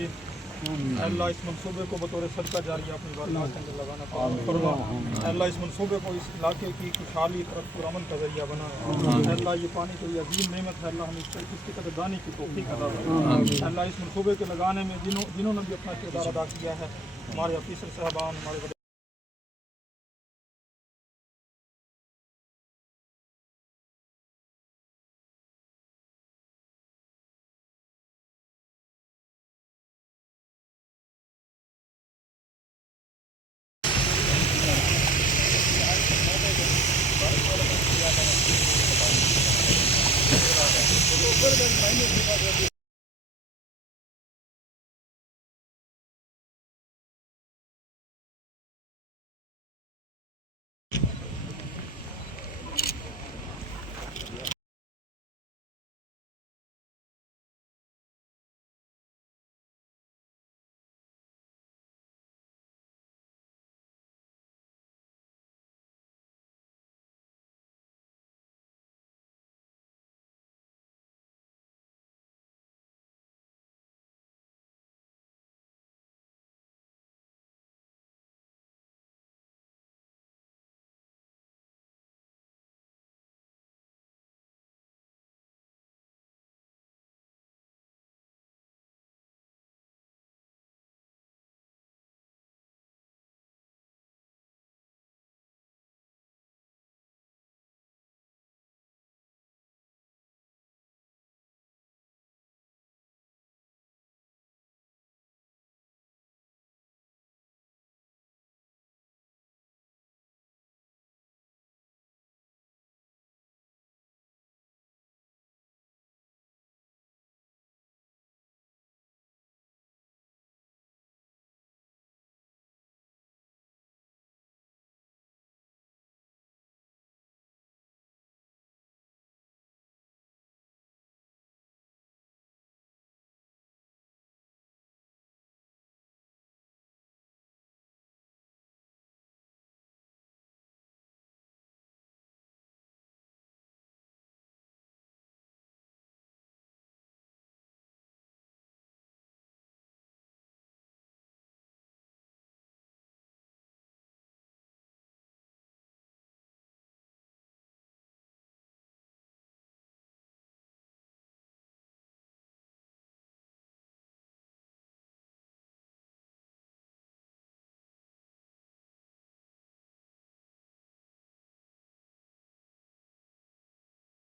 जी। अल्लाह इस मनसूबे को बतौर सदका जारिया अपनी बारगाह के अंदर लगाना फरमा। अल्लाह इस मनसूबे को इस इलाके की खुशहाली तरक्की और अमन का जरिया बना। अल्लाह ये पानी कोई अजीम नेमत है, अल्लाह हमें इसकी कदरदानी की तौफीक अता फरमा। अल्लाह इस मनसूबे के लगाने में जिन्होंने भी अपना किरदार अदा किया है, हमारे ऑफिसर साहबान, हमारे